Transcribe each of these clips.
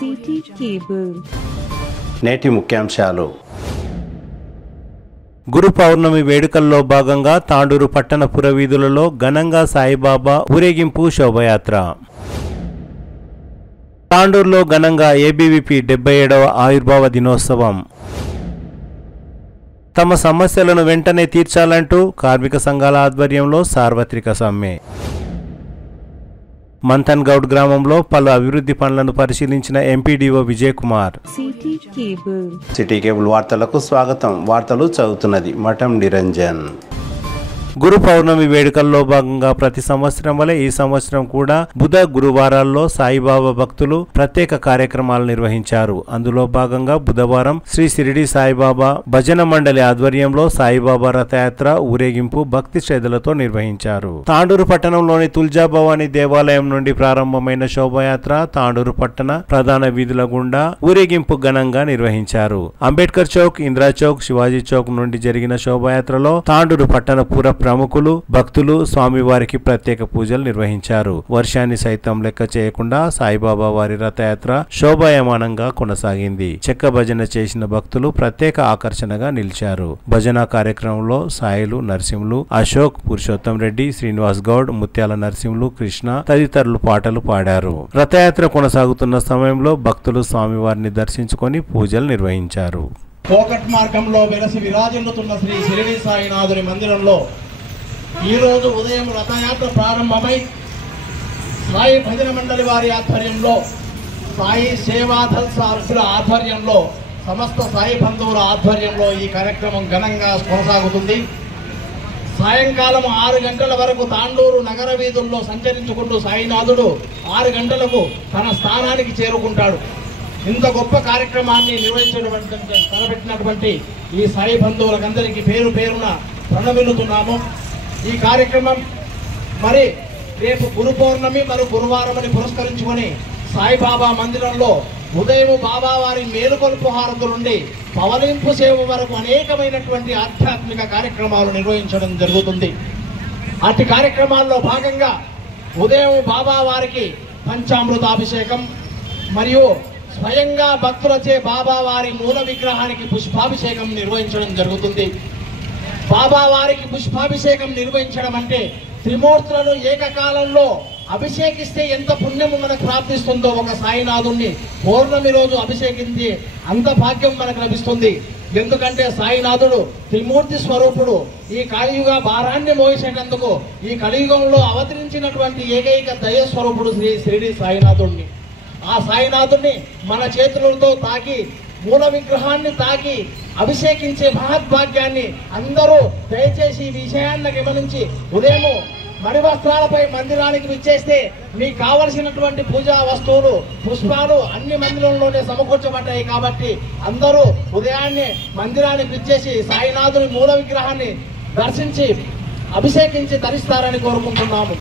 City cable. నేటి ముఖ్యాంశాలు. గురు పౌర్ణమి వేడుకల్లో భాగంగా తాండూరు పట్టణ పురవీధులలో ఘనంగా సాయిబాబా ఊరేగింపు శోభయాత్ర. తాండూరులో ఘనంగా ఏబీవీపీ 77వ ఆవిర్భావ దినోత్సవం. తమ సమస్యలను వెంటనే తీర్చాలంటూ కార్మిక సంఘాల ఆధ్వర్యంలో సార్వత్రిక సమ్మె. మంథన్ గౌడ్ గ్రామంలో పలు అభివృద్ధి పనులను పరిశీలించిన MPDO Vijay Kumar. City cable వార్తలకు స్వాగతం. వార్తలు చదువుతున్నది మఠం నిరంజన్. గురు పౌర్ణమి వేడుకల్లో భాగంగా ప్రతి సంవత్సరం వలె ఈ సంవత్సరం కూడా బుధ గురువారాల్లో సాయిబాబా భక్తులు ప్రత్యేక కార్యక్రమాలు నిర్వహించారు. అందులో భాగంగా బుధవారం శ్రీ షిరిడి సాయిబాబా భజన మండలి ఆధ్వర్యంలో సాయిబాబా రథయాత్ర ఊరేగింపు భక్తి శ్రద్ధలతో నిర్వహించారు. తాండూరు పట్టణంలోని తుల్జాభవాని దేవాలయం నుండి ప్రారంభమైన శోభయాత్ర తాండూరు పట్టణ ప్రధాన వీధుల గుండా ఊరేగింపు ఘనంగా నిర్వహించారు. అంబేద్కర్ చౌక్, ఇందిరా చౌక్, శివాజీ చౌక్ నుండి జరిగిన శోభయాత్రలో తాండూరు పట్టణ పుర ప్రముఖులు, భక్తులు స్వామివారికి ప్రత్యేక పూజలు నిర్వహించారు. వర్షాన్ని సైతం లెక్క చేయకుండా సాయిబాబా వారి రథయాత్ర శోభాయమానంగా కొనసాగింది. చెక్క భజన చేసిన భక్తులు ప్రత్యేక ఆకర్షణగా నిలిచారు. భజన కార్యక్రమంలో సాయిలు, నరసింహులు, అశోక్, పురుషోత్తం రెడ్డి, శ్రీనివాస్ గౌడ్, ముత్యాల నరసింహులు, కృష్ణ తదితరులు పాటలు పాడారు. రథయాత్ర కొనసాగుతున్న సమయంలో భక్తులు స్వామివారిని దర్శించుకొని పూజలు నిర్వహించారు. పోకట్ మార్గంలో వెలసి విరాజిల్లుతున్న శ్రీ షిరిడి సాయినాథుని మందిరంలో ఈరోజు ఉదయం రథయాత్ర ప్రారంభమై సాయి భజన మండలి వారి ఆధ్వర్యంలో, సాయి సేవాదళ సభ్యుల ఆధ్వర్యంలో, సమస్త సాయి బంధువుల ఆధ్వర్యంలో ఈ కార్యక్రమం ఘనంగా కొనసాగుతుంది. సాయంకాలం 6 గంటల వరకు తాండూరు నగర వీధుల్లో సంచరించుకుంటూ సాయినాథుడు 6 గంటలకు తన స్థానానికి చేరుకుంటాడు. ఇంత గొప్ప కార్యక్రమాన్ని తలపెట్టినటువంటి ఈ సాయి బంధువులకందరికీ పేరు పేరున ప్రణమిల్లుతున్నాము. ఈ కార్యక్రమం మరి రేపు గురు పౌర్ణమి మరియు గురువారం అని పురస్కరించుకొని సాయిబాబా మందిరంలో ఉదయం బాబా వారి మేలుకొలుపు హారతి నుండి పవలింపు సేవ వరకు అనేకమైనటువంటి ఆధ్యాత్మిక కార్యక్రమాలు నిర్వహించడం జరుగుతుంది. అట్టి కార్యక్రమాల్లో భాగంగా ఉదయం బాబా వారికి పంచామృతాభిషేకం మరియు స్వయంగా భక్తులచే బాబా వారి మూల విగ్రహానికి పుష్పాభిషేకం నిర్వహించడం జరుగుతుంది. బాబా వారికి పుష్పాభిషేకం నిర్వహించడం అంటే త్రిమూర్తులను ఏకకాలంలో అభిషేకిస్తే ఎంత పుణ్యము మనకు ప్రాప్తిస్తుందో, ఒక సాయినాథుణ్ణి పౌర్ణమి రోజు అభిషేకించి అంత భాగ్యం మనకు లభిస్తుంది. ఎందుకంటే సాయినాథుడు త్రిమూర్తి స్వరూపుడు. ఈ కలియుగ భారాన్ని మోసేటందుకు ఈ కలియుగంలో అవతరించినటువంటి ఏకైక దయ స్వరూపుడు శ్రీ షిరిడి సాయినాథుణ్ణి. ఆ సాయినాథుణ్ణి మన చేతులతో తాకి, మూల విగ్రహాన్ని తాకి అభిషేకించే మహద్భాగ్యాన్ని అందరూ దయచేసి ఈ విషయాన్ని గమనించి ఉదయం మడి వస్త్రాలపై మందిరానికి విచ్చేస్తే మీకు కావలసినటువంటి పూజా వస్తువులు, పుష్పాలు అన్ని మందిరంలోనే సమకూర్చబడ్డాయి. కాబట్టి అందరూ ఉదయాన్నే మందిరానికి విచ్చేసి సాయినాథుని మూల విగ్రహాన్ని దర్శించి అభిషేకించి ధరిస్తారని కోరుకుంటున్నాము.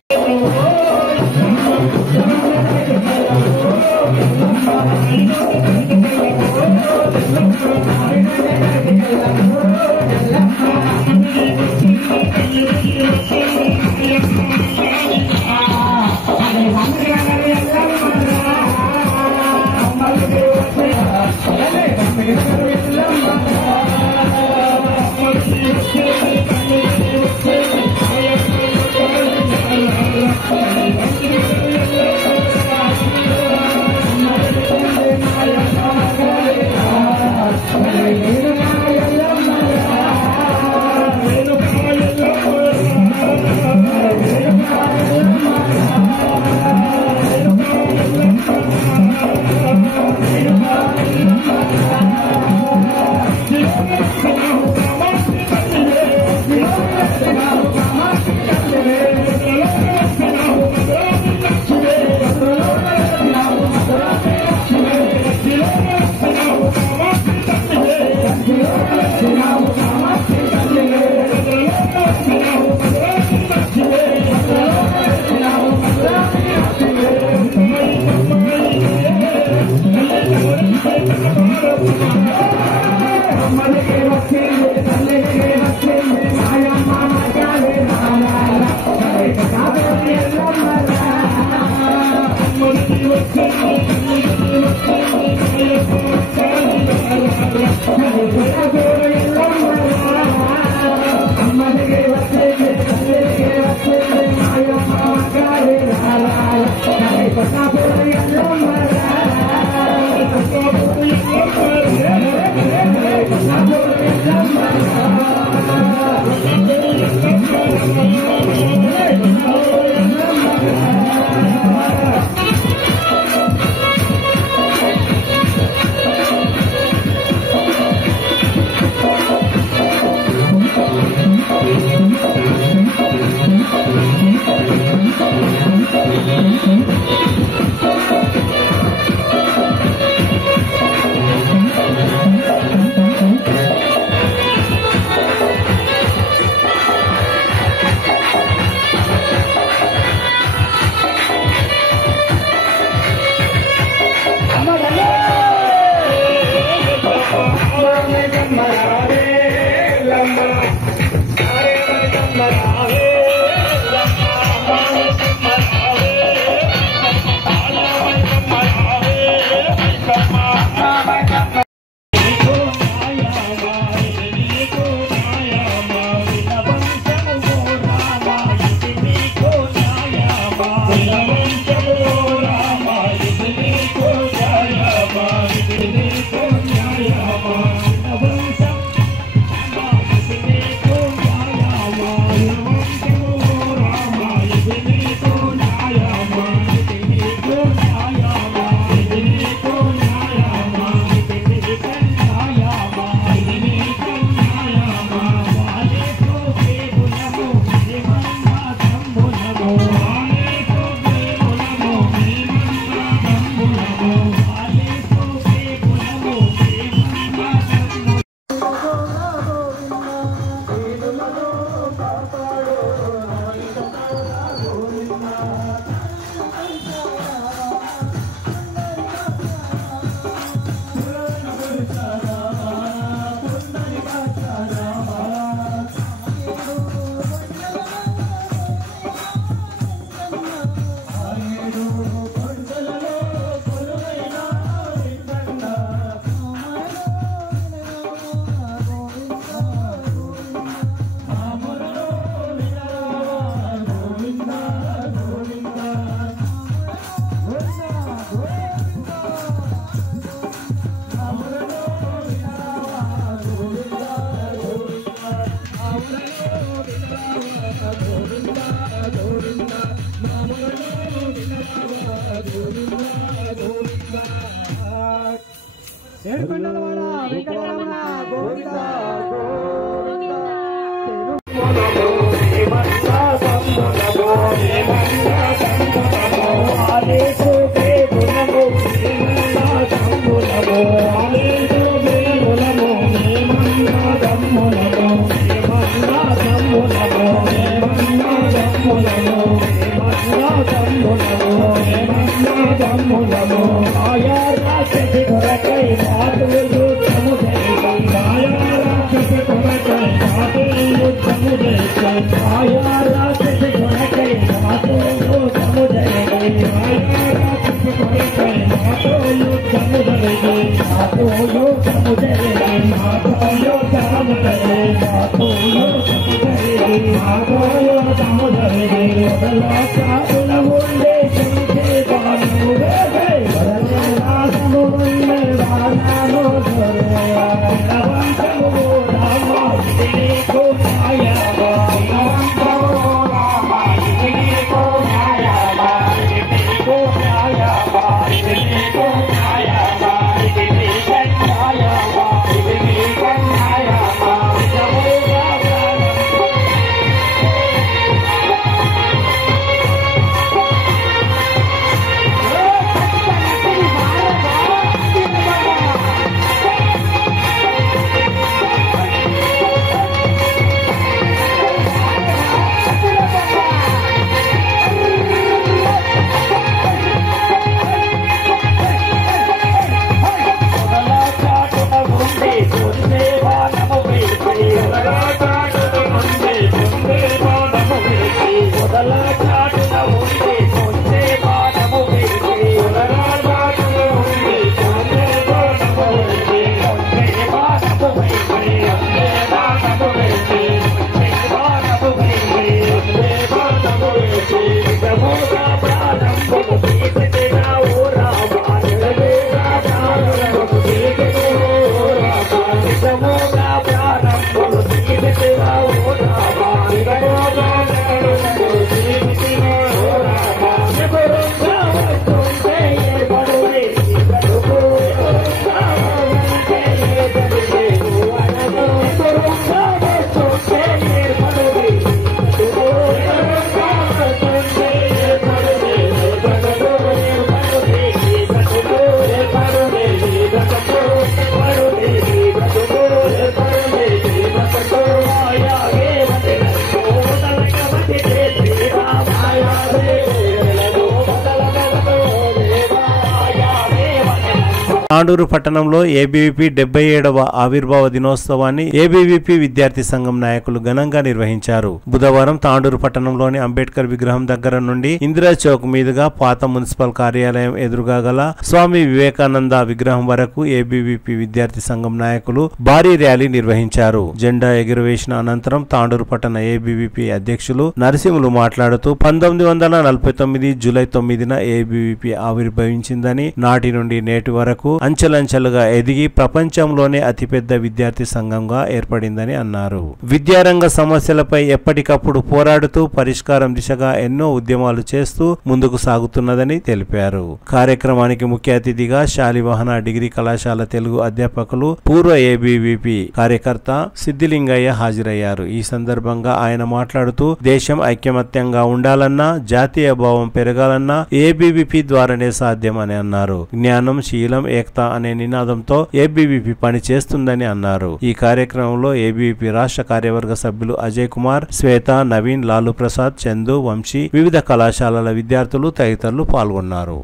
తాండూరు పట్టణంలో ఏబీవీపీ 77వ ఆవిర్భావ దినోత్సవాన్ని ఏబీవీపీ విద్యార్థి సంఘం నాయకులు ఘనంగా నిర్వహించారు. బుధవారం తాండూరు పట్టణంలోని అంబేద్కర్ విగ్రహం దగ్గర నుండి ఇందిరా చౌక్ మీదుగా పాత మున్సిపల్ కార్యాలయం ఎదురుగా గల స్వామి వివేకానంద విగ్రహం వరకు ఏబీవీపీ విద్యార్థి సంఘం నాయకులు భారీ ర్యాలీ నిర్వహించారు. జెండా ఎగురవేసిన అనంతరం తాండూరు పట్టణ ఏబీవీపీ అధ్యక్షులు నరసింహులు మాట్లాడుతూ 1949 జూలై 9న ఏబీవీపీ ఆవిర్భవించిందని, నాటి నుండి నేటి వరకు అంచెలంచెలుగా ఎదిగి ప్రపంచంలోనే అతిపెద్ద విద్యార్థి సంఘంగా ఏర్పడిందని అన్నారు. విద్యారంగ సమస్యలపై ఎప్పటికప్పుడు పోరాడుతూ పరిష్కారం దిశగా ఎన్నో ఉద్యమాలు చేస్తూ ముందుకు సాగుతున్నదని తెలిపారు. కార్యక్రమానికి ముఖ్య అతిథిగా శాలివాహన డిగ్రీ కళాశాల తెలుగు అధ్యాపకులు పూర్వ ఏబీవీపీ కార్యకర్త సిద్దిలింగయ్య హాజరయ్యారు. ఈ సందర్భంగా ఆయన మాట్లాడుతూ దేశం ఐకమత్యంగా ఉండాలన్నా, జాతీయ భావం పెరగాలన్నా ఏబీవీపీ ద్వారానే సాధ్యమని అన్నారు. జ్ఞానం, శీలం, ఏకత అనే నినాదంతో ఏబీవీపీ పని చేస్తుందని అన్నారు. ఈ కార్యక్రమంలో ఏబీవీపీ రాష్ట్ర కార్యవర్గ సభ్యులు అజయ్ కుమార్, శ్వేత, నవీన్, లాలు ప్రసాద్, చందు, వంశీ, వివిధ కళాశాలల విద్యార్థులు తదితరులు పాల్గొన్నారు.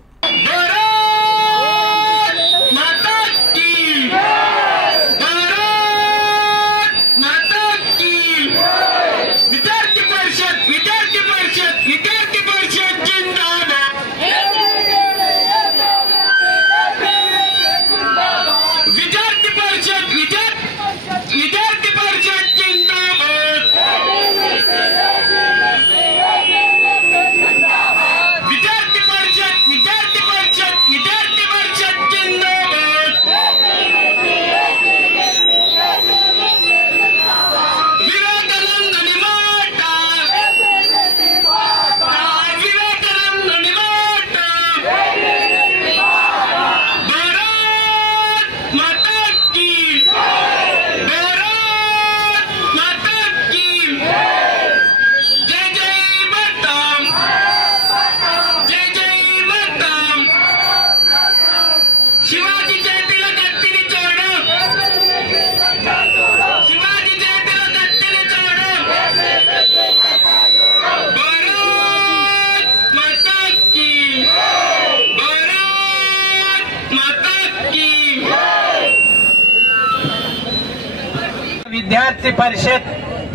విద్యార్థి పరిషత్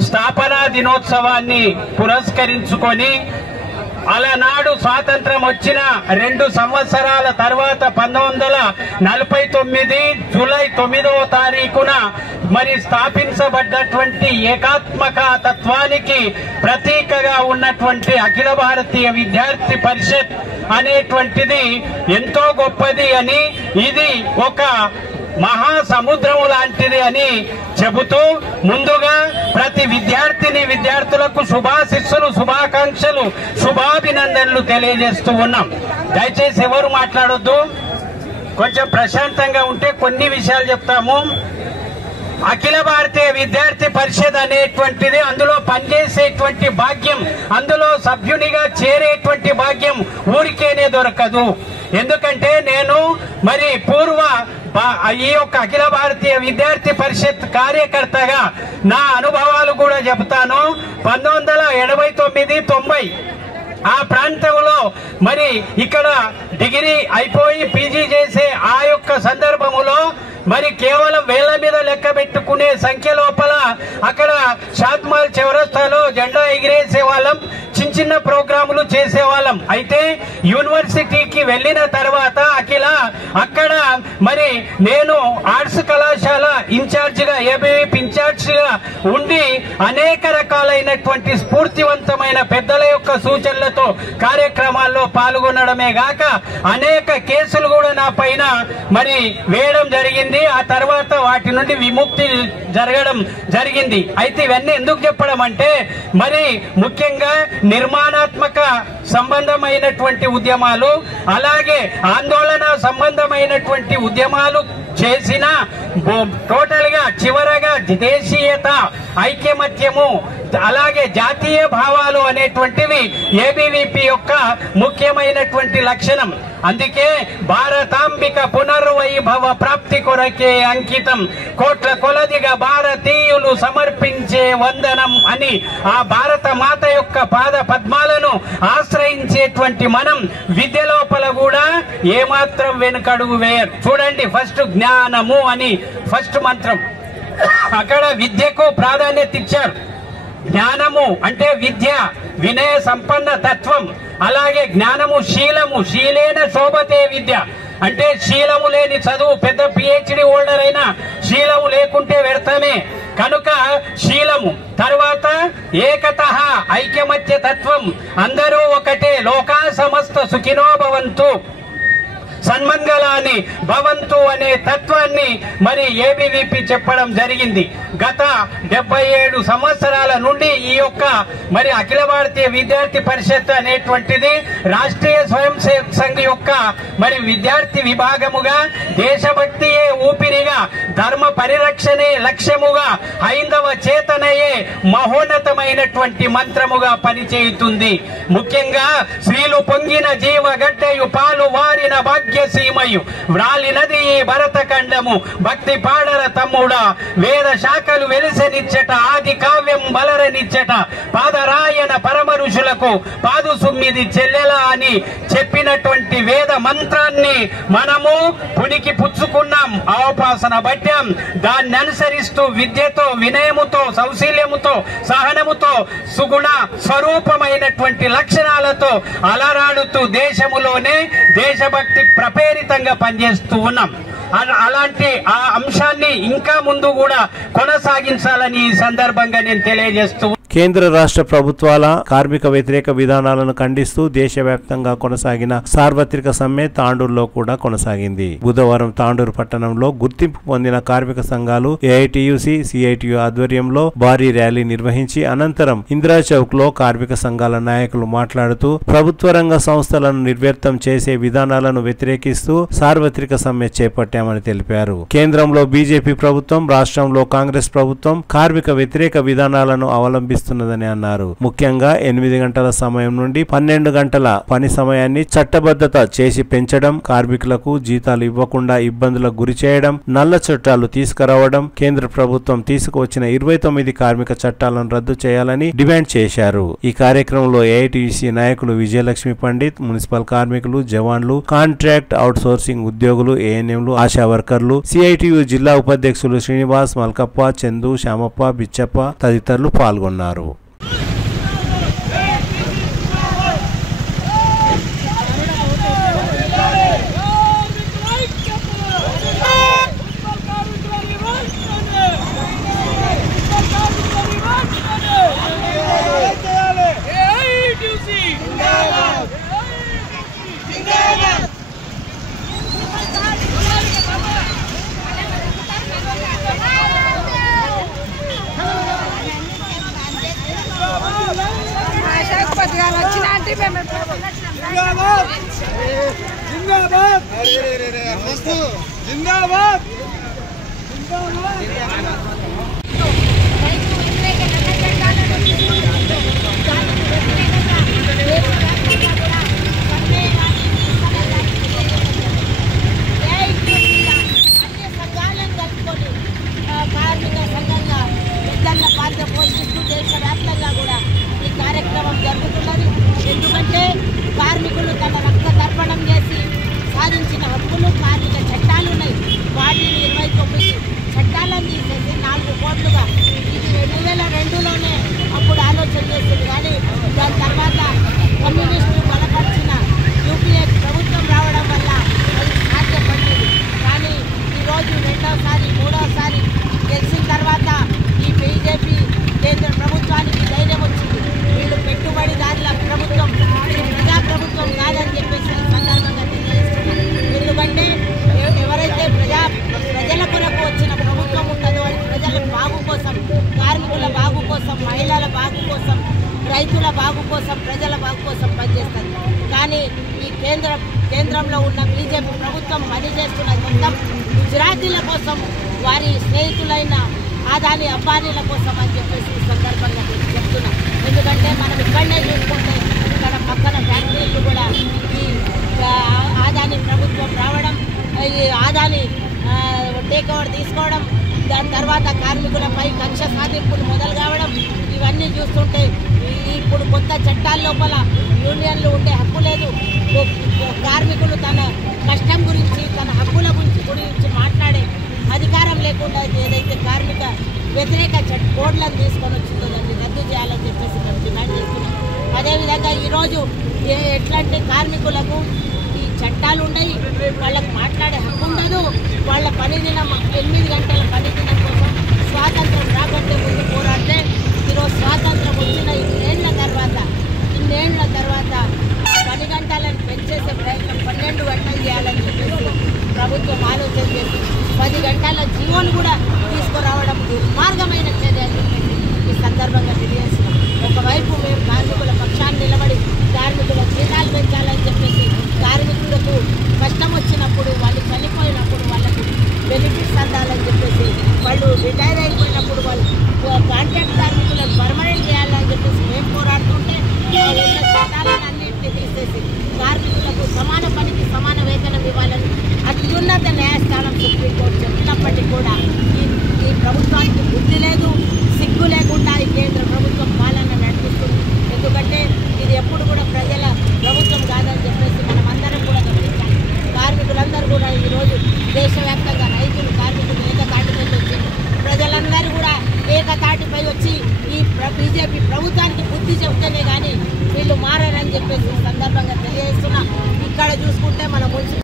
స్థాపనా దినోత్సవాన్ని పురస్కరించుకొని అలనాడు స్వాతంత్రం వచ్చిన 2 సంవత్సరాల తర్వాత 1949 జూలై 9వ తారీఖున మరి స్థాపించబడ్డటువంటి ఏకాత్మక తత్వానికి ప్రతీకగా ఉన్నటువంటి అఖిల భారతీయ విద్యార్థి పరిషత్ అనేటువంటిది ఎంతో గొప్పది అని, ఇది ఒక మహాసముద్రము లాంటిది అని చెబుతూ ముందుగా ప్రతి విద్యార్థులకు శుభాశిస్సులు, శుభాకాంక్షలు, శుభాభినందనలు తెలియజేస్తూ ఉన్నాం. దయచేసి ఎవరు మాట్లాడొద్దు, కొంచెం ప్రశాంతంగా ఉంటే కొన్ని విషయాలు చెప్తాము. అఖిల భారతీయ విద్యార్థి పరిషత్ అనేటువంటిది, అందులో పనిచేసేటువంటి భాగ్యం, అందులో సభ్యునిగా చేరేటువంటి భాగ్యం ఊరికేనే దొరకదు. ఎందుకంటే నేను మరి పూర్వ ఈ యొక్క అఖిల భారతీయ విద్యార్థి పరిషత్ కార్యకర్తగా నా అనుభవాలు కూడా చెబుతాను. 1989-90 ఆ ప్రాంతంలో మరి ఇక్కడ డిగ్రీ అయిపోయి పీజీ చేసే ఆ యొక్క సందర్భములో మరి కేవలం వేళ్ల మీద లెక్క పెట్టుకునే సంఖ్య లోపల అక్కడ షాద్మాల్ చౌరస్తాలో జెండా ఎగిరేసే వాళ్ళం, చిన్న ప్రోగ్రాములు చేసేవాళ్ళం. అయితే యూనివర్సిటీకి వెళ్లిన తర్వాత అక్కడ మరి నేను ఆర్ట్స్ కళాశాల ఇన్ఛార్జ్ గా, ఏబీవీపీ ఇన్ఛార్జ్ గా ఉండి అనేక రకాలైనటువంటి స్ఫూర్తివంతమైన పెద్దల యొక్క సూచనలతో కార్యక్రమాల్లో పాల్గొనడమే గాక అనేక కేసులు కూడా నా పైన మరి వేయడం జరిగింది. ఆ తర్వాత వాటి నుండి విముక్తి జరగడం జరిగింది. అయితే ఇవన్నీ ఎందుకు చెప్పడం అంటే మరి ముఖ్యంగా నిర్మాణాత్మక సంబంధమైనటువంటి ఉద్యమాలు, అలాగే ఆందోళన సంబంధమైనటువంటి ఉద్యమాలు చేసిన టోటల్ గా చివరగా దేశీయత, ఐక్యమత్యము, అలాగే జాతీయ భావాలు అనేటువంటివి ఏబీవీపీ యొక్క ముఖ్యమైనటువంటి లక్షణం. అందుకే భారతాంబిక పునర్వైభవ ప్రాప్తి కొరకే అంకితం, కోట్ల కొలదిగా భారతీయులు సమర్పించే వందనం అని ఆ భారత మాత యొక్క పాద పద్మాలను ఆశ్రయించేటువంటి మనం విద్య లోపల కూడా ఏమాత్రం వెనుకడుగు వేయరు. చూడండి, ఫస్ట్ జ్ఞానము అని ఫస్ట్ మంత్రం, అక్కడ విద్యకు ప్రాధాన్యత ఇచ్చారు. జ్ఞానము అంటే విద్య, వినయ సంపన్న తత్వం. అలాగే జ్ఞానము శీలము, శీలేన శోభతే విద్య అంటే శీలము లేని చదువు, పెద్ద పిహెచ్డి హోల్డర్ అయినా శీలము లేకుంటే వ్యర్థమే. కనుక శీలము తర్వాత ఏకత, ఐకమత్య తత్వం, అందరూ ఒకటే, లోకా సమస్త సుఖినో భవంతు, సన్మంగళాన్ని భవంతు అనే తత్వాన్ని మరి ఏబీవీపీ చెప్పడం జరిగింది. గత 77 సంవత్సరాల నుండి ఈ యొక్క మరి అఖిల భారతీయ విద్యార్థి పరిషత్ అనేటువంటిది రాష్ట్రీయ స్వయం సేవక్ సంఘ్ యొక్క మరి విద్యార్థి విభాగముగా దేశభక్తియే ఊపిరిగా, ధర్మ పరిరక్షణే లక్ష్యముగా, హైందవ చేతనయే మహోన్నతమైనటువంటి మంత్రముగా పనిచేయుతుంది. ముఖ్యంగా శ్రీలు పొంగిన జీవగడ్డయు పాలు వారిన భాగ్యసీమయు వ్రాలినది ఈ భరతఖండము, భక్తి పాడర తమ్ముడా వేద శాఖలు వెలిసనిచ్చట, ఆది కావ్యం బలరనిచ్చట, పాదరాయన పరమ ఋషులకు పాదు సుమ్మిది చెల్లెలా అని చెప్పినటువంటి వేద మంత్రాన్ని మనము పునికి పుచ్చుకున్నాం, అవపాసన బట్టాం. దాన్ని అనుసరిస్తూ విద్యతో, వినయముతో, సౌశీల్యముతో, సహనముతో, సుగుణ స్వరూపమైనటువంటి లక్షణాలతో అలరాడుతూ దేశములోనే దేశభక్తి ప్రపేరితంగా పనిచేస్తూ ఉన్నాం. అలాంటి ఆ అంశాన్ని ఇంకా ముందు కూడా కొనసాగించాలని ఈ సందర్భంగా నేను తెలియజేస్తూ కేంద్ర రాష్ట్ర ప్రభుత్వాల కార్మిక వ్యతిరేక విధానాలను ఖండిస్తూ దేశవ్యాప్తంగా కొనసాగిన సార్వత్రిక సమ్మె తాండూరులో కూడా కొనసాగింది. బుధవారం తాండూరు పట్టణంలో గుర్తింపు పొందిన కార్మిక సంఘాలు ఏఐటియుసి, సిఐటియు ఆధ్వర్యంలో భారీ ర్యాలీ నిర్వహించి అనంతరం ఇందిరా చౌక్ లో కార్మిక సంఘాల నాయకులు మాట్లాడుతూ ప్రభుత్వ రంగ సంస్థలను నిర్వ్యర్థం చేసే విధానాలను వ్యతిరేకిస్తూ సార్వత్రిక సమ్మె చేపట్టామని తెలిపారు. కేంద్రంలో బీజేపీ ప్రభుత్వం, రాష్ట్రంలో కాంగ్రెస్ ప్రభుత్వం కార్మిక వ్యతిరేక విధానాలను అవలంబిస్తున్నదని అన్నారు. ముఖ్యంగా 8 గంటల సమయం నుండి 12 గంటల పని సమయాన్ని చట్టబద్ధత చేసి పెంచడం, కార్మికులకు జీతాలు ఇవ్వకుండా ఇబ్బందులకు గురి చేయడం, నల్ల చట్టాలు తీసుకురావడం, కేంద్ర ప్రభుత్వం తీసుకువచ్చిన 29 కార్మిక చట్టాలను రద్దు చేయాలని డిమాండ్ చేశారు. ఈ కార్యక్రమంలో ఏఐటియుసి నాయకులు విజయలక్ష్మి పండిత్, మున్సిపల్ కార్మికులు, జవాన్లు, కాంట్రాక్ట్ అవుట్ సోర్సింగ్ ఉద్యోగులు, ఏఎన్ఎంలు, ఆశా వర్కర్లు, సిఐటియు జిల్లా ఉపాధ్యక్షులు శ్రీనివాస్, మల్కప్ప, చందు, శ్యామప్ప, బిచ్చప్ప తదితరులు పాల్గొన్నారు. ఎందుకంటే కార్మికులు తన రక్త తర్పణం చేసి సాధించిన హక్కులు, కార్మిక చట్టాలు ఉన్నాయి. వాటిని 29 చట్టాలను తీసేసి 4 కోట్లుగా, ఇది 2002లోనే అప్పుడు ఆలోచన చేసింది. కానీ దాని తర్వాత కమ్యూనిస్టు బలప కేంద్రంలో ఉన్న బీజేపీ ప్రభుత్వం పనిచేస్తున్నది మొత్తం గుజరాతీల కోసం, వారి స్నేహితులైన ఆదాని అంబానీల కోసం అని చెప్పేసి ఈ సందర్భంగా చెప్తున్నాం. ఎందుకంటే మనం ఇక్కడనే చూసుకుంటే ఇక్కడ పక్కన ఫ్యాక్టరీలు కూడా ఈ ఆదాని ప్రభుత్వం రావడం, ఈ ఆదాని టేక్ ఓవర్ తీసుకోవడం, దాని తర్వాత కార్మికులపై కక్ష సాధింపులు మొదలు కావడం, ఇవన్నీ చూస్తుంటే ఇప్పుడు కొత్త చట్టాల లోపల యూనియన్లు ఉండే హక్కు లేదు. కార్మికులు తన కష్టం గురించి, తన హక్కుల గురించి మాట్లాడే అధికారం లేకుండా ఏదైతే కార్మిక వ్యతిరేక కోడ్లను తీసుకొని వచ్చిందో దాన్ని రద్దు చేయాలని చెప్పేసి మేము డిమాండ్ చేస్తున్నాం. అదేవిధంగా ఈరోజు ఎట్లాంటి కార్మికులకు ఈ చట్టాలు ఉన్నాయి, వాళ్ళకు మాట్లాడే హక్కు ఉండదు. వాళ్ళ పని దినం 8 గంటల పని దినం కోసం స్వాతంత్రం రాబట్టే ముందు పోరాడితే ఈరోజు స్వాతంత్రం వచ్చిన ఇన్నేళ్ల తర్వాత పని గంటలను పెంచేసే ప్రయత్నం 12 గంటలు చేయాలని చెప్పేసి ప్రభుత్వం ఆలోచన చేసి 10 గంటల జీవోను కూడా తీసుకురావడం దుర్మార్గమైన చర్య అని చెప్పేసి ఈ సందర్భంగా తెలియజేస్తున్నాం. ఒకవైపు మేము కార్మికుల పక్షాన్ని నిలబడి కార్మికుల జీతాలు పెంచాలని చెప్పేసి, కార్మికులకు కష్టం వచ్చినప్పుడు, వాళ్ళు చనిపోయినప్పుడు వాళ్ళకు బెనిఫిట్స్ అందాలని చెప్పేసి, వాళ్ళు రిటైర్ అయిపోయినప్పుడు వాళ్ళు కాంట్రాక్ట్ కార్మికులను పర్మనెంట్ చేయాలని చెప్పేసి మేము పోరాడుతుంటే ఉన్న చట్టాలను అన్నింటినీ తీసేసి కార్మికులకు సమాన పనికి సమాన వేతనం ఇవ్వాలని అత్యున్నత న్యాయస్థానం సుప్రీంకోర్టు చెప్పినప్పటికీ కూడా ఈ ప్రభుత్వానికి బుద్ధి లేదు, సిగ్గు లేకుండా ఈ కేంద్ర ప్రభుత్వం పాలన నడిపిస్తుంది. ఎందుకంటే ఇది ఎప్పుడు కూడా ప్రజల ప్రభుత్వం కాదని చెప్పేసి మనమందరం కూడా గమనించాలి. కార్మికులందరూ కూడా ఈరోజు దేశవ్యాప్తంగా రైతులు, కార్మికులు ఏకతాటిపై వచ్చి ప్రజలందరూ కూడా ఏకతాటిపై వచ్చి ఈ బీజేపీ ప్రభుత్వానికి బుద్ధి చెప్తేనే కానీ వీళ్ళు మారని చెప్పేసి సందర్భంగా తెలియజేస్తున్నా. ఇక్కడ చూసుకుంటే మన మున్సిపల్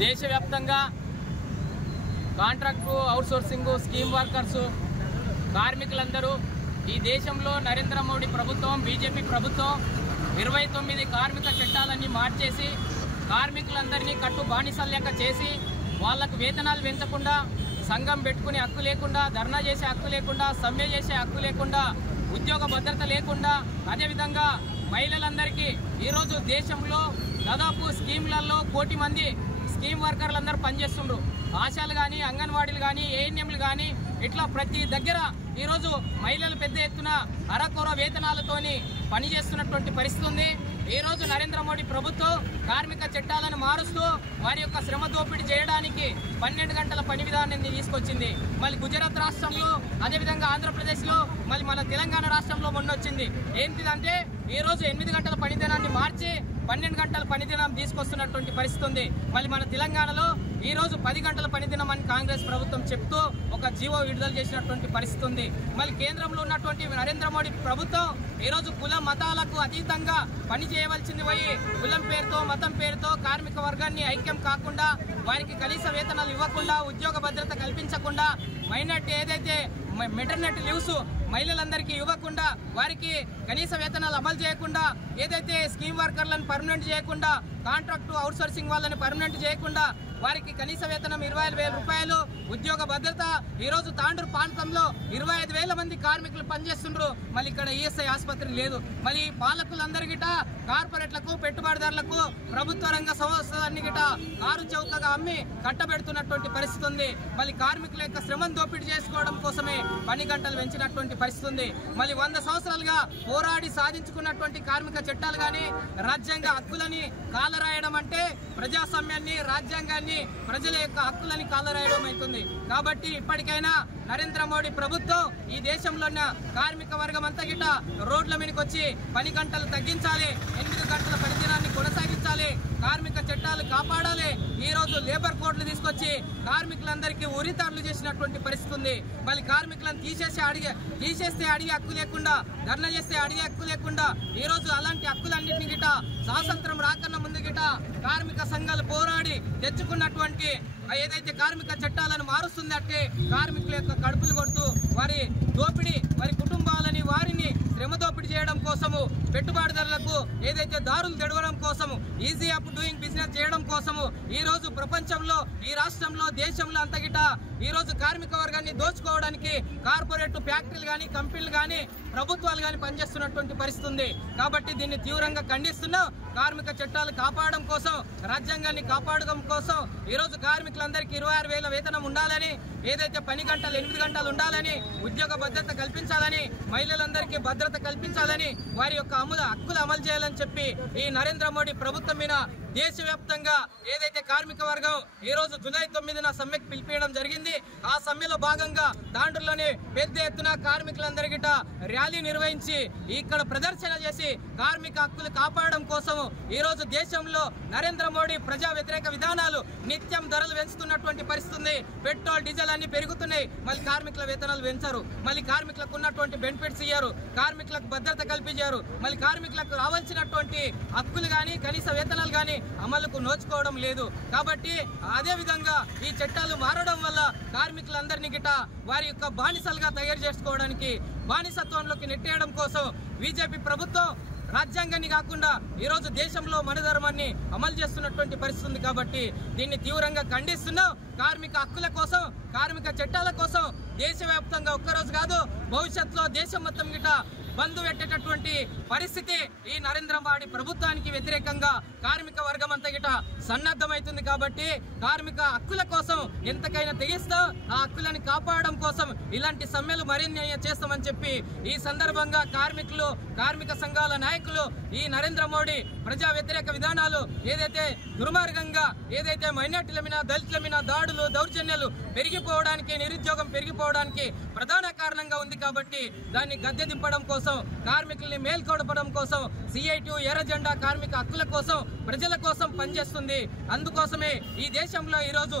देश व्याप्तंगा कांट्राक्ट औट्सोर्सिंग स्कीम वर्कर्स కార్మికులందరూ ఈ దేశంలో నరేంద్ర మోడీ ప్రభుత్వం, బీజేపీ ప్రభుత్వం 29 కార్మిక చట్టాలన్నీ మార్చేసి కార్మికులందరినీ కట్టు బానిసల్లేక చేసి వాళ్లకు వేతనాలు పెంచకుండా, సంఘం పెట్టుకునే హక్కు లేకుండా, ధర్నా చేసే హక్కు లేకుండా, సమ్మె చేసే హక్కు లేకుండా, ఉద్యోగ భద్రత లేకుండా, అదేవిధంగా మహిళలందరికీ ఈరోజు దేశంలో దాదాపు స్కీమ్లలో 1 కోటి మంది స్కీమ్ వర్కర్లందరూ పనిచేస్తుండ్రు. ఆశాలు కానీ, అంగన్వాడీలు కానీ, ఏఎన్ఎంలు కానీ ఇట్లా ప్రతి దగ్గర ఈరోజు మహిళలు పెద్ద ఎత్తున అరకొర వేతనాలతోని పనిచేస్తున్నటువంటి పరిస్థితి ఉంది. ఈరోజు నరేంద్ర మోడీ ప్రభుత్వం కార్మిక చట్టాలను మారుస్తూ వారి యొక్క శ్రమ దోపిడీ చేయడానికి 12 గంటల పని విధానాన్ని తీసుకొచ్చింది. మళ్ళీ గుజరాత్ రాష్ట్రంలో, అదేవిధంగా ఆంధ్రప్రదేశ్లో, మళ్ళీ మన తెలంగాణ రాష్ట్రంలో మొన్న వచ్చింది. ఏంటిదంటే ఈరోజు 8 గంటల పని దినాన్ని మార్చి 12 గంటల పని దినం తీసుకొస్తున్నటువంటి పరిస్థితి ఉంది. మళ్ళీ మన తెలంగాణలో ఈరోజు 10 గంటల పని దినం అని కాంగ్రెస్ ప్రభుత్వం చెప్తూ ఒక జీవో విడుదల చేసినటువంటి పరిస్థితి ఉంది. మళ్ళీ కేంద్రంలో ఉన్నటువంటి నరేంద్ర మోడీ ప్రభుత్వం ఈరోజు కుల మతాలకు అతీతంగా పని చేయవలసింది పోయి కులం పేరుతో, మతం పేరుతో కార్మిక వర్గాన్ని ఐక్యం కాకుండా, వారికి కనీస వేతనాలు ఇవ్వకుండా, ఉద్యోగ భద్రత కల్పించకుండా, మైనార్టీ ఏదైతే మెటర్నిటీ లీవ్స్ మహిళలందరికీ ఇవ్వకుండా, వారికి కనీస వేతనాలు అమలు చేయకుండా, ఏదైతే స్కీమ్ వర్కర్లను పర్మనెంట్ చేయకుండా, కాంట్రాక్టు అవుట్సోర్సింగ్ వాళ్ళని పర్మనెంట్ చేయకుండా, వారికి కనీస వేతనం 25,000 రూపాయలు, ఉద్యోగ భద్రత. ఈరోజు తాండూరు ప్రాంతంలో 25,000 మంది కార్మికులు పనిచేస్తుండ్రు. మళ్ళీ ఇక్కడ ఈఎస్ఐ ఆసుపత్రి లేదు. మళ్ళీ పాలకులందరి గిట కార్పొరేట్లకు, పెట్టుబడిదారులకు, ప్రభుత్వ రంగ సంస్థలన్నీ గిట కారు చౌకగా అమ్మి కట్టబెడుతున్నటువంటి పరిస్థితి ఉంది. మళ్ళీ కార్మికుల యొక్క శ్రమను దోపిడీ చేసుకోవడం కోసమే పని గంటలు పెంచినటువంటి పరిస్థితి ఉంది. మళ్ళీ 100 సంవత్సరాలుగా పోరాడి సాధించుకున్నటువంటి కార్మిక చట్టాలు కానీ, రాజ్యాంగ హక్కులని కాలరాయడం అంటే ప్రజాస్వామ్యాన్ని, రాజ్యాంగాన్ని, ప్రజల యొక్క హక్కులని కాలరాయడం అవుతుంది. కాబట్టి ఇప్పటికైనా నరేంద్ర మోడీ ప్రభుత్వం ఈ దేశంలో ఉన్న కార్మిక వర్గం అంతా గిట రోడ్ల మీదకి వచ్చి పని గంటలు తగ్గించాలి, 8 గంటల పని దినాన్ని కొనసాగించాలి, కార్మిక చట్టాలు కాపాడాలి. ఈ రోజు లేబర్ కోడ్లు తీసుకొచ్చి కార్మికులందరికీ ఉరితాడులు చేసినటువంటి పరిస్థితి ఉంది. మళ్ళీ కార్మికులను తీసేస్తే అడిగే హక్కు లేకుండా, ధర్నా చేస్తే అడిగే హక్కు లేకుండా, ఈ రోజు అలాంటి హక్కులన్నింటినీ గిట స్వాతంత్రం రాకన్నా ముందు గిట కార్మిక సంఘాలు పోరాడి తెచ్చుకున్నటువంటి ఏదైతే కార్మిక చట్టాలను మారుస్తుందంటే కార్మికుల యొక్క కడుపులు కొడుతూ వారి దోపిడీ, వారి కుటుంబాలని, వారిని శ్రమ దోపిడీ చేయడం కోసము, పెట్టుబడిదారులకు ఏదైతే దారులు తెడవడం కోసము, ఈజీ ఆఫ్ డూయింగ్ బిజినెస్ చేయడం కోసము ఈ రోజు ప్రపంచంలో, ఈ రాష్ట్రంలో, దేశంలో అంతగిట ఈ రోజు కార్మిక వర్గాన్ని దోచుకోవడానికి కార్పొరేట్ ఫ్యాక్టరీలు కానీ, కంపెనీలు కానీ, ప్రభుత్వాలు కానీ పనిచేస్తున్నటువంటి పరిస్థితి ఉంది. కాబట్టి దీన్ని తీవ్రంగా ఖండిస్తున్నాం. కార్మిక చట్టాలు కాపాడడం కోసం, రాజ్యాంగాన్ని కాపాడడం కోసం ఈ రోజు కార్మికులందరికీ 26,000 వేతనం ఉండాలని, ఏదైతే పని గంటలు 8 గంటలు ఉండాలని, ఉద్యోగ భద్రత కల్పించాలని, మహిళలందరికీ భద్రత కల్పించాలని, వారి యొక్క హక్కులు అమలు చేయాలని చెప్పి ఈ నరేంద్ర మోడీ ప్రభుత్వం మీద దేశవ్యాప్తంగా ఏదైతే కార్మిక వర్గం ఈ రోజు జూలై 9న సమ్మెకు పిలిపించడం జరిగింది. ఆ సమ్మెలో భాగంగా దాంట్లోనే పెద్ద ఎత్తున కార్మికులందరికీ ర్యాలీ నిర్వహించి ఇక్కడ ప్రదర్శన చేసి కార్మిక హక్కులు కాపాడడం కోసం ఈ రోజు దేశంలో నరేంద్ర మోడీ ప్రజా వ్యతిరేక విధానాలు, నిత్యం ధరలు పెంచుతున్నటువంటి పరిస్థితి ఉంది. పెట్రోల్, డీజిల్ అన్ని పెరుగుతున్నాయి. మళ్ళీ కార్మికుల వేతనాలు పెంచారు. మళ్ళీ కార్మికులకు ఉన్నటువంటి బెనిఫిట్స్ ఇయ్యారు, కార్మికులకు భద్రత కల్పించారు. మళ్ళీ కార్మికులకు రావాల్సినటువంటి హక్కులు కానీ, కనీస వేతనాలు కానీ అమలుకు నోచుకోవడం లేదు. కాబట్టి అదే విధంగా ఈ చట్టాలు మారడం వల్ల కార్మికులందరినీ గిట వారి యొక్క బానిసలుగా తయారు చేసుకోవడానికి, బానిసత్వంలోకి నెట్టేయడం కోసం బీజేపీ ప్రభుత్వం రాజ్యాంగాన్ని కాకుండా ఈరోజు దేశంలో మన ధర్మాన్ని అమలు చేస్తున్నటువంటి పరిస్థితి ఉంది. కాబట్టి దీన్ని తీవ్రంగా ఖండిస్తున్నాం. కార్మిక హక్కుల కోసం, కార్మిక చట్టాల కోసం దేశవ్యాప్తంగా ఒక్కరోజు కాదు, భవిష్యత్తులో దేశం మొత్తం గిట బంధు పెట్టేటటువంటి పరిస్థితి ఈ నరేంద్ర మోడీ ప్రభుత్వానికి వ్యతిరేకంగా కార్మిక వర్గం అంతా గిట సన్నద్ధమవుతుంది. కాబట్టి కార్మిక హక్కుల కోసం ఎంతకైనా తెగిస్తాం. ఆ హక్కులను కాపాడడం కోసం ఇలాంటి సమ్మెలు మరిన్ని చేస్తామని చెప్పి ఈ సందర్భంగా కార్మికులు, కార్మిక సంఘాల నాయకులు ఈ నరేంద్ర మోడీ ప్రజా వ్యతిరేక విధానాలు ఏదైతే దుర్మార్గంగా, ఏదైతే మైనార్టీల మీద, దళితుల మీద దాడులు, దౌర్జన్యాలు పెరిగిపోవడానికి, నిరుద్యోగం పెరిగిపోవడానికి ప్రధాన కారణంగా ఉంది. కాబట్టి దాన్ని గద్దె దింపడం కోసం, కార్మికుల్ని మేల్కొడపడం కోసం సిఐటియు ఎర్ర జెండా కార్మిక హక్కుల కోసం, ప్రజల కోసం పనిచేస్తుంది. అందుకోసమే ఈ దేశంలో ఈరోజు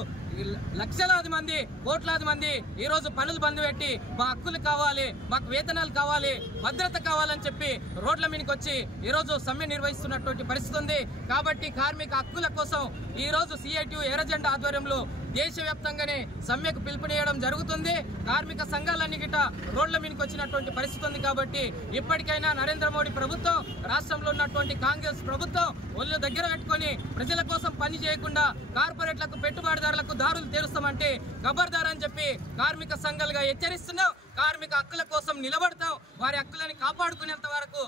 లక్షలాది మంది, కోట్లాది మంది ఈ రోజు పనులు బంద్ పెట్టి మా హక్కులు కావాలి, మాకు వేతనాలు కావాలి, భద్రత కావాలని చెప్పి రోడ్ల మీదకి వచ్చి ఈ రోజు సమ్మె నిర్వహిస్తున్నటువంటి పరిస్థితి ఉంది. కాబట్టి కార్మిక హక్కుల కోసం ఈ రోజు సిఐటియు ఎర్ర జెండా ఆధ్వర్యంలో దేశవ్యాప్తంగానే సమ్మెకు పిలుపునియడం జరుగుతుంది. కార్మిక సంఘాలన్నీ గిట రోడ్ల మీదకి వచ్చినటువంటి పరిస్థితి ఉంది. కాబట్టి ఇప్పటికైనా నరేంద్ర మోడీ ప్రభుత్వం, రాష్ట్రంలో ఉన్నటువంటి కాంగ్రెస్ ప్రభుత్వం ఒళ్ళు దగ్గర పెట్టుకొని ప్రజల కోసం పని చేయకుండా కార్పొరేట్లకు, పెట్టుబడిదారులకు దారులు తెరుస్తామంటే ఖబర్దార్ అని చెప్పి కార్మిక సంఘాలుగా హెచ్చరిస్తున్నాం. కార్మిక హక్కుల కోసం నిలబడతాం. వారి హక్కులని కాపాడుకునేంత వరకు,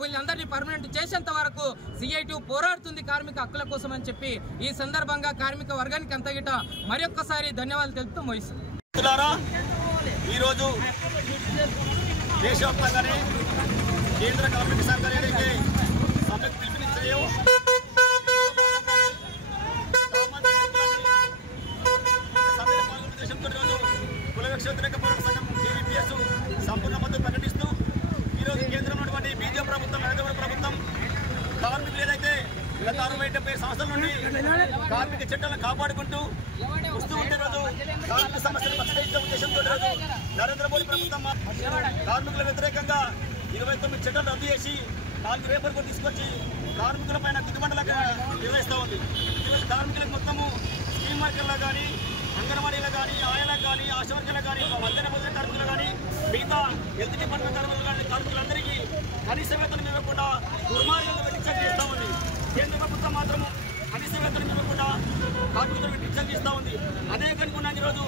వీళ్ళందరినీ పర్మనెంట్ చేసేంత వరకు సిఐటి పోరాడుతుంది కార్మిక హక్కుల కోసం అని చెప్పి ఈ సందర్భంగా కార్మిక వర్గానికి అంతగిట మరొక్కసారి ధన్యవాదాలు తెలుపుతూ ముగిస్తున్నాం. ఈరోజు దేశవ్యాప్తంగానే కేంద్ర కార్మిక సంఘాలు ఏదైతే సమ్మెకు పిలుపునిచ్చాయో కుల వివక్ష వ్యతిరేక పోరాట సంఘం కేవీపీఎస్ సంపూర్ణ మద్దతు ప్రకటిస్తూ ఈరోజు కేంద్రంలో ఉన్నటువంటి బీజేపీ ప్రభుత్వం, నరేంద్ర మోడీ ప్రభుత్వం కార్మికులు ఏదైతే గత 60-70 సంవత్సరాల నుండి కార్మిక చట్టాలను కాపాడుకుంటూ వస్తూ ఉంటే రోజు కార్మిక సమస్యలు పరిష్కరించే ఉద్దేశంతో రోజు నరేంద్ర మోడీ ప్రభుత్వం కార్మికుల వ్యతిరేకంగా 29 చట్టాలు రద్దు చేసి 4 రేపర్లు తీసుకొచ్చి కార్మికుల పైన దిగుబండలకు నిర్వహిస్తూ ఉంది. ఈరోజు కార్మికులకు మొత్తము స్కీమ్ వర్కర్లు కానీ, అంగన్వాడీలు కానీ, ఆయాలకు కానీ, ఆశా వర్కర్లు కానీ, మధ్యాహ్న భోజన కార్మికులు కానీ, మిగతా హెల్త్ డిపార్ట్మెంట్ కార్మికులు కానీ, కార్మికులందరికీ కనీస వేతనం ఇవ్వకుండా దుర్మార్గంగా వెట్టించలు చేస్తూ ఉంది. కేంద్ర ప్రభుత్వం మాత్రము కనీస వేతనం ఇవ్వకుండా కార్మికులను వెట్టించలు చేస్తూ ఉంది. అదే కనుకున్నా ఈరోజు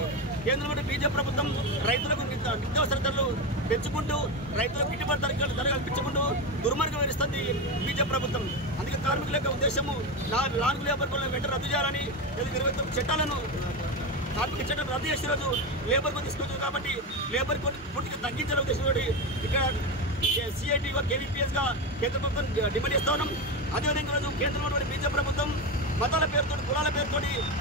కేంద్రంలో బీజేపీ ప్రభుత్వం రైతులకు నిత్యావసర ధరలు పెంచుకుంటూ, రైతులకు గిట్టుబాటు ధర కల్పించుకుంటూ దుర్మార్గం వేస్తుంది బీజేపీ ప్రభుత్వం. అందుకే కార్మికుల యొక్క ఉద్దేశము 4 లేబర్ కోడ్లను వెంటనే రద్దు చేయాలని, 29 చట్టాలను కార్మిక చట్టం రద్దు చేసిన రోజు లేబర్ కోడ్ తీసుకొచ్చింది. కాబట్టి లేబర్ కోడ్ పూర్తిగా తగ్గించాలని ఉద్దేశంతో ఇక్కడ సిఐటిగా, కేవీపీఎస్గా కేంద్ర ప్రభుత్వం డిమాండ్ చేస్తా ఉన్నాం. అదేవిధంగా ఈరోజు కేంద్రంలో బీజేపీ ప్రభుత్వం మతాల పేరుతో, కులాల పేరుతో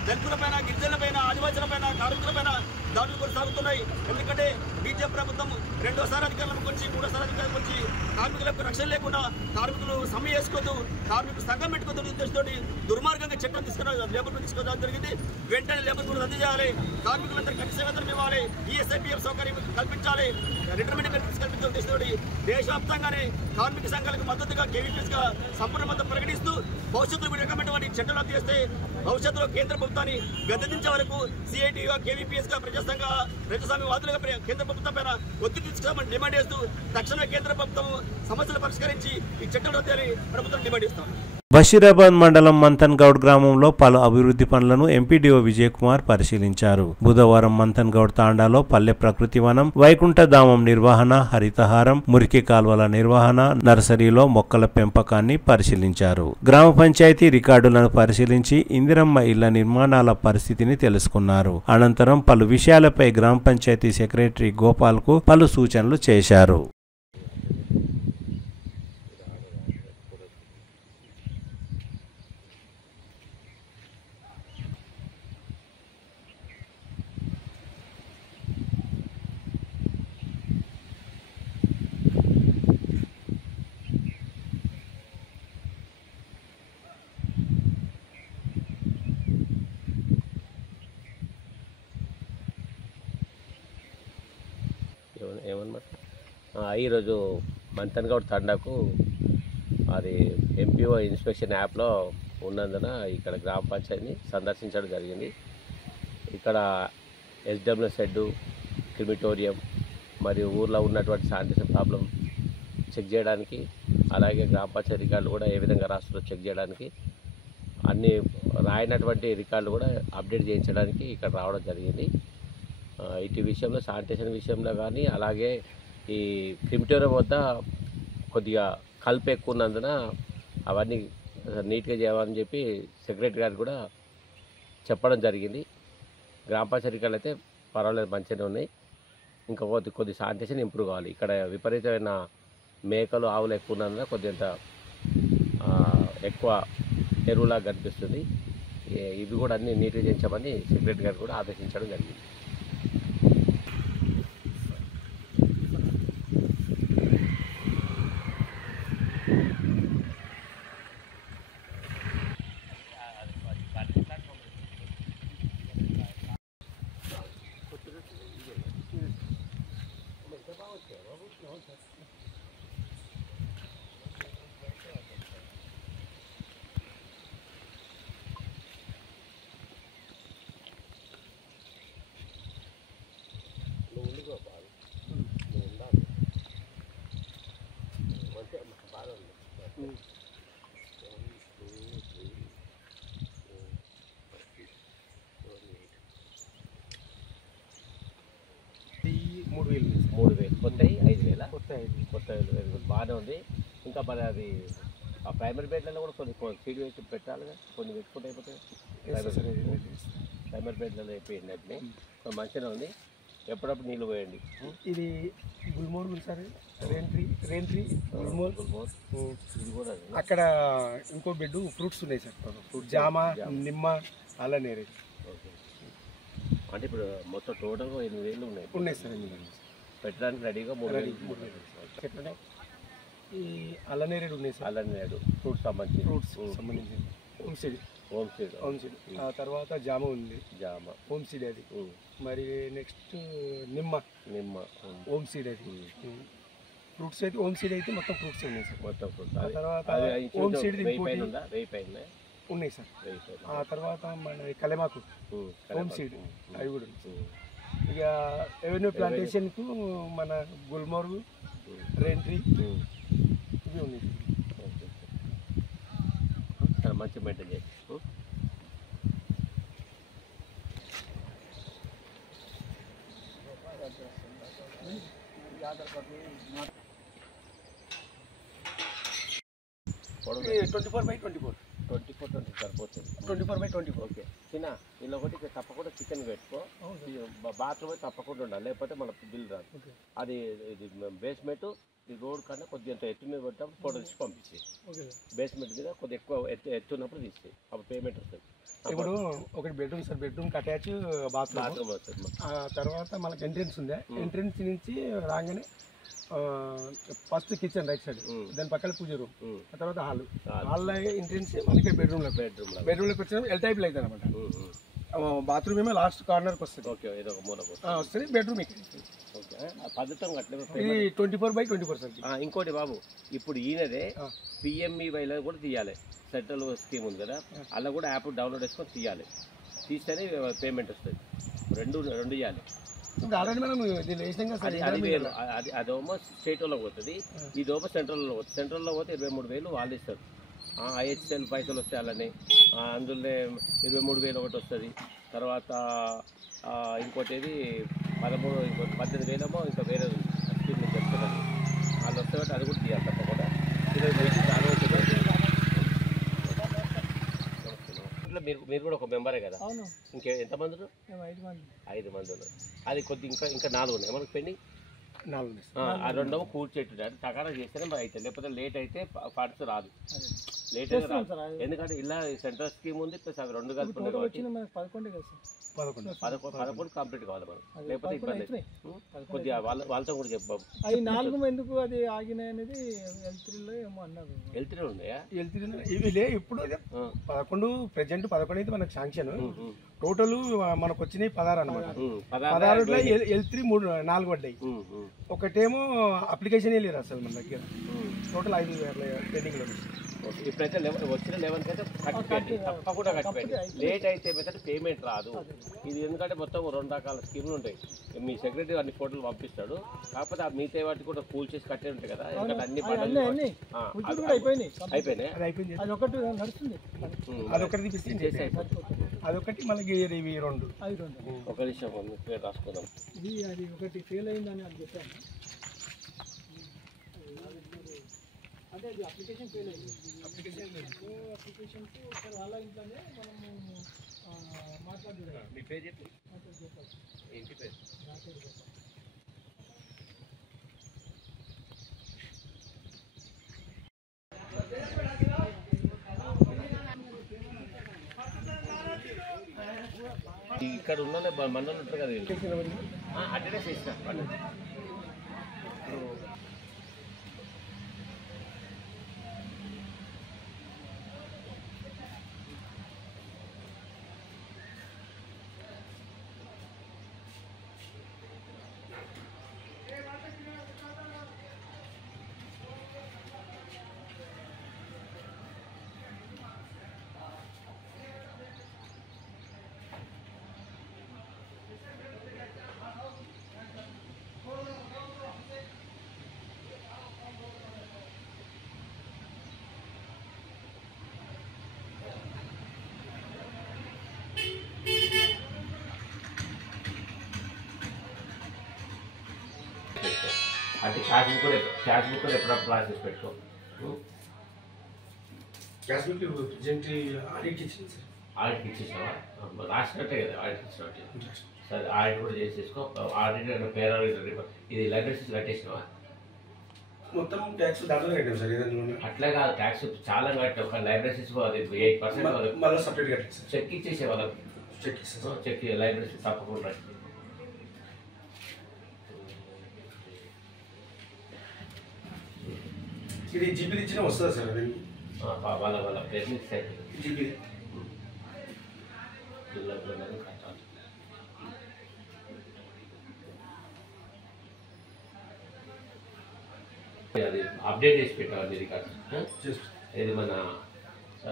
దళితులపైన, గిరిజనులపైన, ఆదివాసులపైన, కార్మికులపైన దాడులు కొనసాగుతున్నాయి. ఎందుకంటే బీజేపీ ప్రభుత్వం 2వ అధికారంలోకి వచ్చి 3వ అధికారంలోకి వచ్చి కార్మికులకు రక్షణ లేకుండా కార్మికులు సమ్మె చేసుకోవద్దు, కార్మికులు సంఘం పెట్టుకోవద్దు ఉద్దేశంతో దుర్మార్గంగా చట్టం లేబర్ కోడ్ తీసుకురావడం జరిగింది. వెంటనే లేబర్ కోడ్ రద్దు చేయాలి, కార్మికులందరూ కనీస వేతనం ఇవ్వాలి, ఈఎస్ఐపీఎఫ్ సౌకర్యం కల్పించాలి, రిటైర్మెంట్ బెనిఫిట్స్ కల్పించే ఉద్దేశంతో దేశవ్యాప్తంగానే కార్మిక సంఘాలకు మద్దతుగా కేవీపీఎస్గా సంపూర్ణ మద్దతు ప్రకటిస్తూ భవిష్యత్తులో వీడకమైనటువంటి చట్టాలు రద్దు చేస్తే భవిష్యత్తులో కేంద్ర ప్రభుత్వాన్ని గద్దెదించే వరకు సిఐటిగా, కేవీపీఎస్గా ప్రజాస్వామ్యవాదులుగా కేంద్ర ప్రభుత్వం పైన ఒత్తిడి తీసుకురామని డిమాండ్ చేస్తూ తక్షణమే కేంద్ర ప్రభుత్వం సమస్యలు పరిష్కరించి ఈ చట్టం రద్దు చేయాలని ప్రభుత్వం డిమాండ్ చేస్తాం. బషీరాబాద్ మండలం మంతన్గౌడ్ గ్రామంలో పలు అభివృద్ధి పనులను ఎంపీడీఓ విజయ్ కుమార్ పరిశీలించారు. బుధవారం మంతన్గౌడ్ తాండాలో పల్లె ప్రకృతి వనం, వైకుంఠధామం నిర్వహణ, హరితహారం, మురికి కాల్వల నిర్వహణ, నర్సరీలో మొక్కల పెంపకాన్ని పరిశీలించారు. గ్రామ పంచాయతీ రికార్డులను పరిశీలించి ఇందిరమ్మ ఇళ్ల నిర్మాణాల పరిస్థితిని తెలుసుకున్నారు. అనంతరం పలు విషయాలపై గ్రామ పంచాయతీ సెక్రటరీ గోపాల్ కు పలు సూచనలు చేశారు. ఈరోజు మంతన్గౌడ్ తండాకు అది ఎంపీఓ ఇన్స్పెక్షన్ యాప్లో ఉన్నందున ఇక్కడ గ్రామ పంచాయతీని సందర్శించడం జరిగింది. ఇక్కడ ఎస్డబ్ల్యూ షెడ్డు, క్రిమిటోరియం మరియు ఊర్లో ఉన్నటువంటి శానిటేషన్ ప్రాబ్లం చెక్ చేయడానికి, అలాగే గ్రామ పంచాయతీ రికార్డులు కూడా ఏ విధంగా రాస్తుందో చెక్ చేయడానికి, అన్ని రాయనటువంటి రికార్డులు కూడా అప్డేట్ చేయించడానికి ఇక్కడ రావడం జరిగింది. ఇటు విషయంలో శానిటేషన్ విషయంలో కానీ, అలాగే ఈ క్రిమిటోరియం వద్ద కొద్దిగా కలుపు ఎక్కువ ఉన్నందున అవన్నీ నీట్గా చేయాలని చెప్పి సెక్రటరీ గారు కూడా చెప్పడం జరిగింది. గ్రామ పంచాయతీ రికార్డులు అయితే పర్వాలేదు, మంచిగానే ఉన్నాయి. ఇంకా కొద్ది శానిటేషన్ ఇంప్రూవ్ కావాలి. ఇక్కడ విపరీతమైన మేకలు, ఆవులు ఎక్కువ ఉన్నందున కొద్దిగా ఎక్కువ ఎరువులాగా కనిపిస్తుంది. ఇవి కూడా అన్నీ నీట్గా చేయించమని సెక్రటరీ గారు కూడా ఆదేశించడం జరిగింది. 3,000 కొత్తవి 5,000 కొత్త 5,000 బాగానే ఉంది. ఇంకా మరి అది ఆ ప్రైమరీ బెడ్లలో కూడా కొన్ని ఫీడ్ వేసి పెట్టాలిగా, కొన్ని పెట్టుకుంటే అయిపోతాయి. ప్రైమరీ బెడ్లలో అయిపోయింది అట్లే మంచిగా ఉంది. ఎప్పుడప్పుడు నీళ్ళు పోయండి. ఇది గుల్మోర్ సార్, రేంట్రీ గుల్మోర్. ఇది కూడా అక్కడ ఇంకో బెడ్ ఫ్రూట్స్ ఉన్నాయి సార్, జామ, నిమ్మ, అల్లనేరేడు. ఓకే. అంటే ఇప్పుడు మొత్తం టోటల్గా 8,000 ఉన్నాయి సార్. పెట్టడానికి రెడీగా 3,000. ఈ అల్లనేరేడు ఉన్నాయి సార్. అల్లనేరేడు ఫ్రూట్స్ సంబంధించి హోమ్ సీడ్. ఆ తర్వాత జామ ఉంది, హోమ్ సీడ్ అది. మరి నెక్స్ట్ నిమ్మ హోమ్ సీడ్ అది. ఫ్రూట్స్ అయితే హోమ్ సీడ్ అయితే మొత్తం ఫ్రూట్స్ ఉన్నాయి సార్. మొత్తం ఫ్రూట్స్. ఆ తర్వాత హోమ్ సీడ్ ఉన్నాయి సార్. ఆ తర్వాత మన కలెమాకు హోమ్ సీడ్ అవి కూడా ఉన్నాయి. ఇక ఎవెన్యూ ప్లాంటేషన్కు మన గుల్మోర్గు, రేంట్రీ ఇవి ఉన్నాయి. మంచి మెయింటైన్ చేసి పొడవు 24x24 సరిపోతుంది. 24x24. ఓకే. చిన్న ఇలా ఒకటి తప్పకుండా చికెన్ పెట్టుకో. బాత్రూమ్ తప్పకుండా ఉండాలి, లేకపోతే మన బిల్ రాదు. అది ఇది బేస్మెంట్ ఈ రోడ్ కన్నా కొద్దిగా ఎత్తు మీద పెట్టినప్పుడు ఫోటో తీసి పంపించి, బేస్మెంట్ మీద కొద్దిగా ఎక్కువ ఎత్తున్నప్పుడు తీసి అప్పుడు పేమెంట్ వస్తుంది. ఇప్పుడు ఒకటి బెడ్రూమ్ సార్, బెడ్రూమ్కి అటాచ్ బాత్రూమ్ వస్తుంది. ఆ తర్వాత మనకి ఎంట్రెన్స్ ఉంది. ఎంట్రెన్స్ నుంచి రాగానే ఫస్ట్ కిచెన్ రైట్ సైడ్, దాని పక్కన పూజ రూమ్, ఆ తర్వాత హాల్లో ఎంట్రెన్స్ మనకి బెడ్రూమ్లోకి వచ్చిన ఎల్ టైప్లో అవుతుంది అనమాట. బాత్రూమ్ ఏమో లాస్ట్ కార్నర్కి వస్తుంది. ఓకే. ఏదో ఒక మూల వస్తుంది. బెడ్రూమ్ ఇక్కడ పద్ధతి 24x24 సార్. ఇంకోటి బాబు, ఇప్పుడు ఈయనదే PMEYలో కూడా తీయాలి. సెంట్రల్ స్కీమ్ ఉంది కదా, అలా కూడా యాప్ డౌన్లోడ్ చేసుకొని తీయాలి. తీస్తేనే పేమెంట్ వస్తుంది. రెండు చేయాలి. అదేమో స్టేట్ వాళ్ళకి పోతుంది, ఇదేమో సెంట్రల్లో పోతుంది. సెంట్రల్లో పోతే 23,000 వాళ్ళు ఇస్తారు. IHL పైసలు వస్తాయి అలానే. అందులో 23,000 ఒకటి వస్తుంది. తర్వాత ఇంకోటి 18,000 ఇంకా వేరే స్కీమ్ నేను చెప్తున్నాను. వాళ్ళు వస్తే అది కూడా తీయాలి తప్పకుండా. మీరు కూడా ఒక మెంబరే కదా? ఎంతమంది? 5 మంది. అది కొద్ది ఇంకా 4 ఉన్నాయి మనకు పెండింగ్. 4 ఆ 2 కూర్చేట్టు టకారా చేస్తేనే మరి అయితే, లేకపోతే లేట్ అయితే ఫండ్స్ రాదు. లేట్ అయితే రాదు. ఎందుకంటే ఇలా సెంట్రల్ స్కీమ్ ఉంది ప్లస్ అది 2 కలిపి 11 కంప్లీట్ కావాలి మనం, లేకపోతే ఇబ్బంది. కొద్దిగా వాళ్ళతో కూడా చెప్పాము. అది 4 ఎందుకు అది ఆగినాయి అనేది L3లో ఏమో అన్నారు. L3 ఉన్నాయా? ఇవి లే. ఇప్పుడు 11 ప్రెజెంట్ 11 అయితే మనకు శాంక్షన్. టోటల్ మనకు వచ్చినాయి 16 అనమాట. 16లో L3 4 పడ్డాయి. ఒకటేమో అప్లికేషన్ లేదు అసలు మన దగ్గర. టోటల్ 5 పెండింగ్ లో. ఇప్పుడైతే వచ్చిన 11 అయితే కట్టిపెట్టి తప్పకుండా కట్టిపెట్టి. లేట్ అయితే పేమెంట్ రాదు. ఇది ఎందుకంటే మొత్తం 2 రకాల స్కీములు ఉంటాయి. మీ సెక్రటరీ అన్ని ఫోటోలు పంపిస్తాడు. కాకపోతే ఆ మిగతా వాటి కూడా కూల్ చేసి కట్టే ఉంటాయి కదా. ఎందుకంటే అన్ని అయిపోయినాయి. అదొకటి అదొకటి మనకి 2 ఒక విషయం పేరు రాసుకుందాం. ఇది అది ఒకటి ఫెయిల్ అయిందని అని చెప్పాను. అదే అది అప్లికేషన్ ఫెయిల్ అయింది. అప్లికేషన్కు ఒకసారి వాళ్ళ ఇంట్లోనే మనము మాట్లాడుతున్నాం. మీ పేరు చెప్పి ఇంటి పేరు ఇక్కడ ఉన్న మండలం ఉంటారు కదా, అటెండెన్స్ ఇచ్చిన క్యాష్ బుక్ ఎప్పుడప్పుడు రాసేసి పెట్టుకో. క్యాష్ బుక్ ఆడిట్కి ఇచ్చింది సార్. ఆడిట్కి ఇచ్చేసావా? రాసినట్టే కదా ఆడిట్కి ఇచ్చినట్టే. సరే ఆడిట్ కూడా చేసేసుకో. ఆడిట్ పేరు ఇది లైబ్రరీస్ కట్టేసినావా? మొత్తం ట్యాక్స్ దాంట్లో కట్టాం సార్. అట్లా కాదు, ట్యాక్స్ చాలా కట్టావు. కానీ లైబ్రరీస్ 8% మళ్ళీ సపరేట్ కట్టారు సార్. చెక్ ఇచ్చేసే వాళ్ళకి. చెక్ లైబ్రరీస్ తప్పకుండా. ఇది జీపీ ఇచ్చిన వస్తుందా సార్? వాళ్ళ ప్లేస్మెంట్ జీపీ అది అప్డేట్ చేసి పెట్టాలి రికార్డ్స్. ఇది మన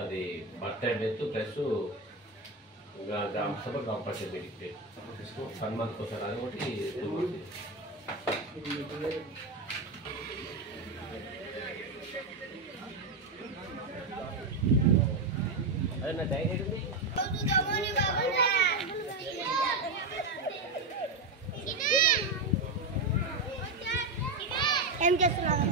అది బర్త్ అండ్ డెత్ ప్లస్ గ్రామ సభ గ్రామ పంచాయతీ మీటింగ్ సన్మాన్ కోసం అని ఒకటి. అదే నా డైరీ ఏం చేస్తున్నాను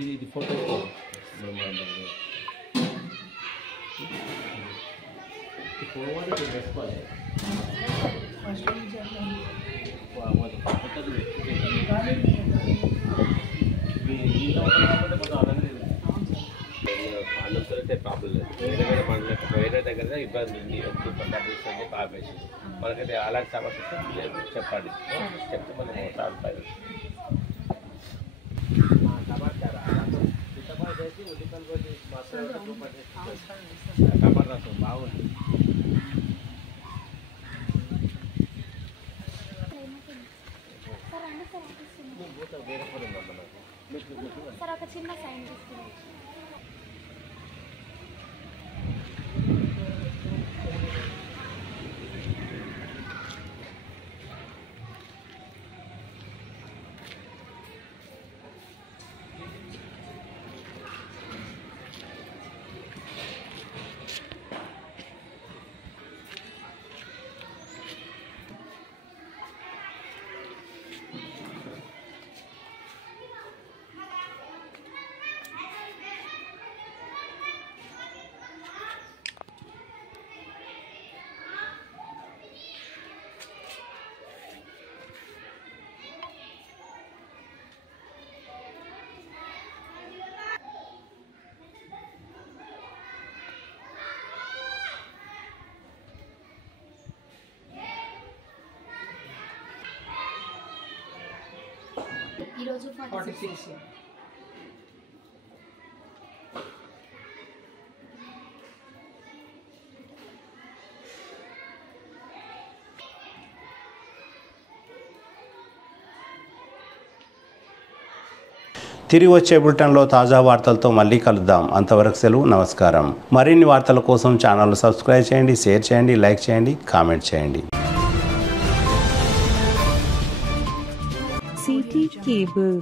ఇది ఫోటో వేసుకోవాలి. అన్నంతైతే ప్రాబ్లం లేదు. వేరే దగ్గర ఇబ్బంది ఉంది, పంపిస్తుంది ఆపేసి. మనకైతే అలాంటి సమస్య లేదు చెప్పండి, చెప్తే మనం సాల్వ్ చేసి ఉల్లిపాయలు కొట్టి టమాటా రసం బాగుంటుంది. వేరే ఫోన్ ఉందమ్మా సార్, ఒక చిన్న సైన్ చేస్తున్నాను. ఈరోజు 46. తిరిగి వచ్చే బులెటిన్లో తాజా వార్తలతో మళ్ళీ కలుద్దాం. అంతవరకు సెలవు, నమస్కారం. మరిన్ని వార్తల కోసం ఛానల్ సబ్స్క్రైబ్ చేయండి, షేర్ చేయండి, లైక్ చేయండి, కామెంట్ చేయండి. CT Cable.